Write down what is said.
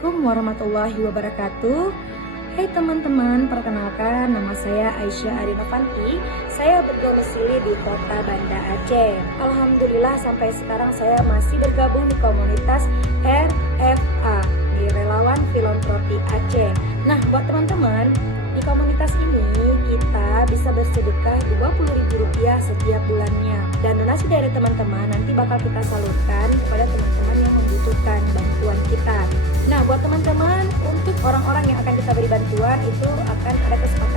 Assalamualaikum warahmatullahi wabarakatuh. Hai teman-teman, perkenalkan nama saya Aisyah Arinovanti. Saya berdomisili di kota Banda Aceh. Alhamdulillah sampai sekarang saya masih bergabung di komunitas RFA, di Relawan Filantropi Aceh. Nah, buat teman-teman, di komunitas ini kita bisa bersedekah Rp20.000 setiap bulannya. Dan donasi dari teman-teman nanti bakal kita salurkan kepada teman-teman yang membutuhkan bantuan kita. Nah, buat teman-teman, untuk orang-orang yang akan kita beri bantuan itu akan ada kesempatan